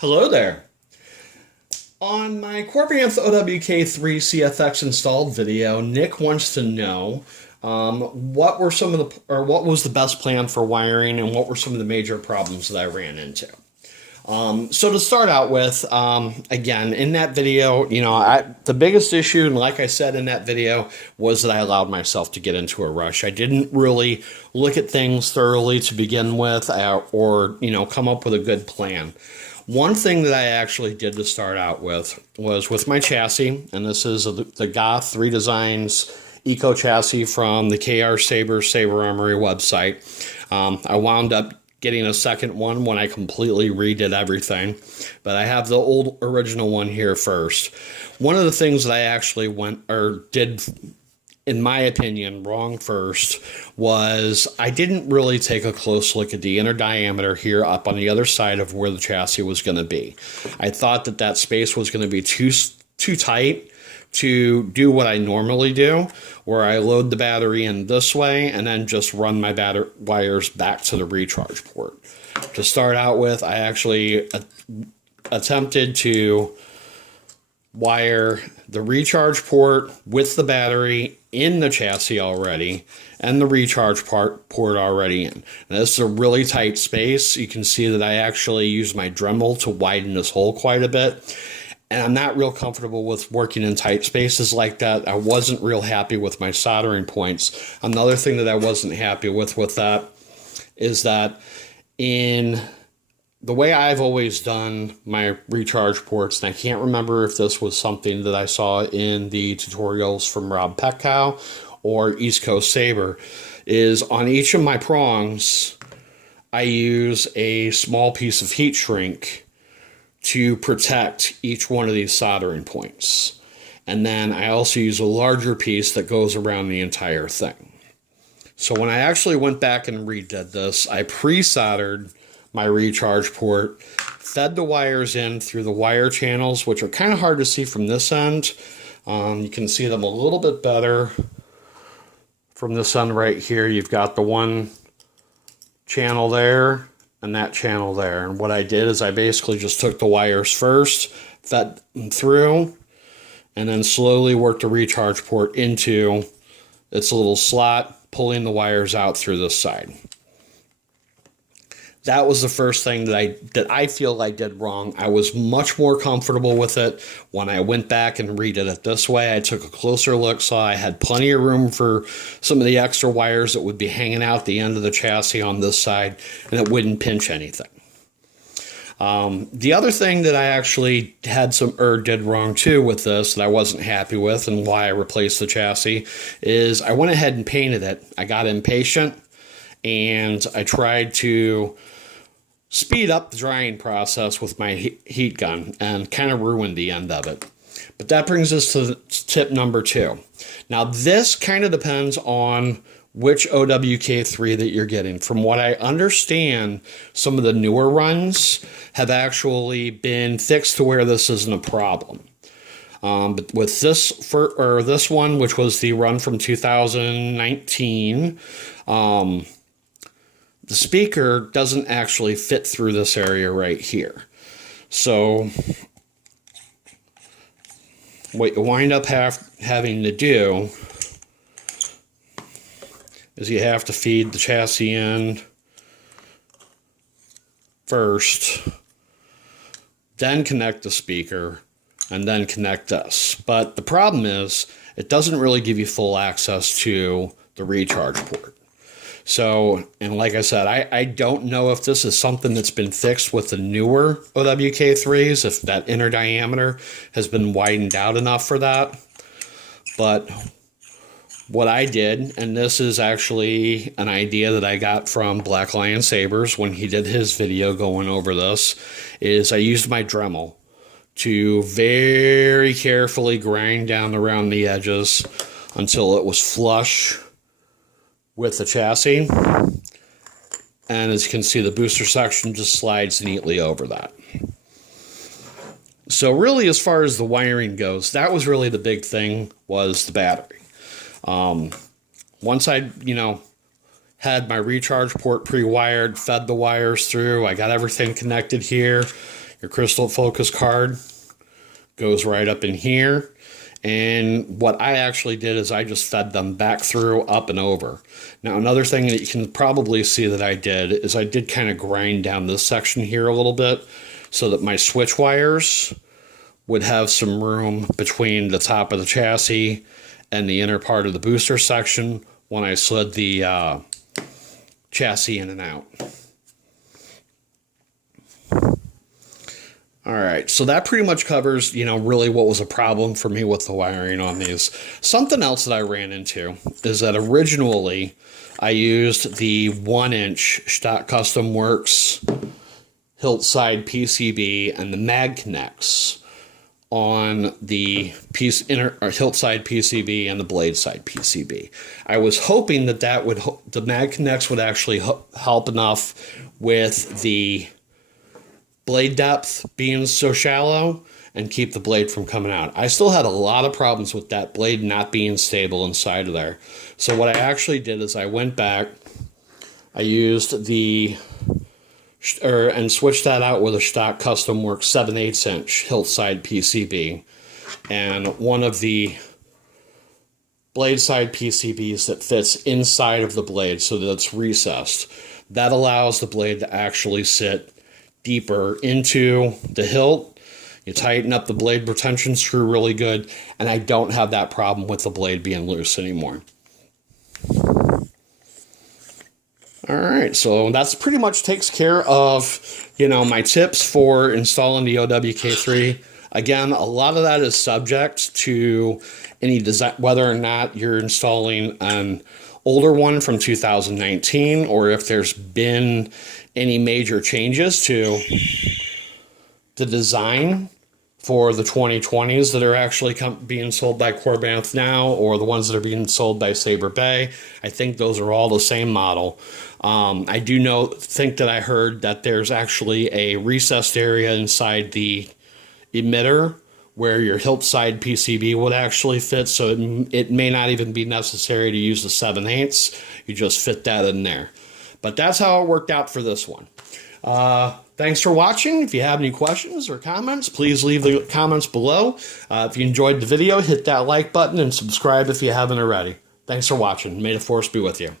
Hello there. On my Corbianth OWK3 CFX installed video, Nick wants to know what were some of what was the best plan for wiring and what were some of the major problems that I ran into. So to start out with, again, in that video, the biggest issue, and like I said in that video, was that I allowed myself to get into a rush. I didn't really look at things thoroughly to begin with, or come up with a good plan. One thing that I actually did to start out with was with my chassis, and this is the Goth 3 Designs Eco Chassis from the KR Saber Armory website. I wound up getting a second one when I completely redid everything, but I have the old original one here first. One of the things that I actually did, in my opinion, wrong first was I didn't really take a close look at the inner diameter here up on the other side of where the chassis was going to be. I thought that space was going to be too tight to do what I normally do, where I load the battery in this way and then just run my wires back to the recharge port. To start out with, I actually attempted to wire the recharge port with the battery in the chassis already and the recharge port already in. Now, this is a really tight space. You can see that I actually used my Dremel to widen this hole quite a bit. And I'm not real comfortable with working in tight spaces like that. I wasn't real happy with my soldering points. Another thing that I wasn't happy with that is that in the way I've always done my recharge ports, and I can't remember if this was something that I saw in the tutorials from Rob Petkow or East Coast Saber, is on each of my prongs, I use a small piece of heat shrink to protect each one of these soldering points. And then I also use a larger piece that goes around the entire thing. So when I actually went back and redid this, I pre-soldered my recharge port, fed the wires in through the wire channels, which are kind of hard to see from this end. You can see them a little bit better from this end right here. You've got the one channel there and that channel there. And what I did is I basically just took the wires first, fed them through, and then slowly worked the recharge port into its little slot, pulling the wires out through this side. That was the first thing that I feel I did wrong. I was much more comfortable with it when I went back and redid it this way. I took a closer look, saw I had plenty of room for some of the extra wires that would be hanging out the end of the chassis on this side, and it wouldn't pinch anything. The other thing that I actually did wrong too with this that I wasn't happy with, and why I replaced the chassis, is I went ahead and painted it. I got impatient, and I tried to speed up the drying process with my heat gun and kind of ruined the end of it. But that brings us to tip number 2. Now, this kind of depends on which OWK3 that you're getting. From what I understand, some of the newer runs have actually been fixed to where this isn't a problem. But with this one, which was the run from 2019, the speaker doesn't actually fit through this area right here. So what you wind up having to do is you have to feed the chassis in first, then connect the speaker, and then connect this. But the problem is it doesn't really give you full access to the recharge port. So, and like I said, I don't know if this is something that's been fixed with the newer OWK3s, if that inner diameter has been widened out enough for that. But what I did, and this is actually an idea that I got from Black Lion Sabers when he did his video going over this, is I used my Dremel to very carefully grind down around the edges until it was flush with the chassis, and as you can see, the booster section just slides neatly over that. So really, as far as the wiring goes, that was really the big thing, was the battery. Once I had my recharge port pre-wired, fed the wires through, I got everything connected here. Your crystal focus card goes right up in here. And what I actually did is I just fed them back through, up and over. Now, another thing that you can probably see that I did is I did kind of grind down this section here a little bit so that my switch wires would have some room between the top of the chassis and the inner part of the booster section when I slid the chassis in and out. All right, so that pretty much covers, really what was a problem for me with the wiring on these. Something else that I ran into is that originally I used the 1-inch Stock Custom Works hilt side PCB and the mag connects on the hilt side PCB and the blade side PCB. I was hoping that the mag connects would actually help enough with the blade depth being so shallow and keep the blade from coming out. I still had a lot of problems with that blade not being stable inside of there. So what I actually did is I went back, I used and switched that out with a Stock Custom Works 7/8 inch hilt side PCB and one of the blade side PCBs that fits inside of the blade so that it's recessed. That allows the blade to actually sit deeper into the hilt. You tighten up the blade retention screw really good, and I don't have that problem with the blade being loose anymore. All right, so that's pretty much takes care of, my tips for installing the OWK3. Again, a lot of that is subject to any design, whether or not you're installing an older one from 2019 or if there's been any major changes to the design for the 2020s that are actually being sold by Corbanth now, or the ones that are being sold by Sabre Bay. I think those are all the same model. I do think that I heard that there's actually a recessed area inside the emitter where your hilt side PCB would actually fit, so it may not even be necessary to use the 7/8. You just fit that in there. But that's how it worked out for this one. Thanks for watching. If you have any questions or comments, please leave the comments below. If you enjoyed the video, hit that like button and subscribe if you haven't already. Thanks for watching. May the Force be with you.